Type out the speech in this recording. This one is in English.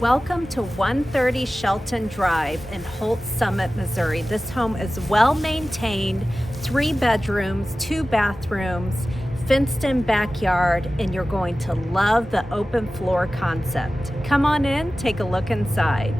Welcome to 130 Shelton Drive in Holts Summit, Missouri. This home is well maintained, 3 bedrooms, 2 bathrooms, fenced-in backyard, and you're going to love the open floor concept. Come on in, take a look inside.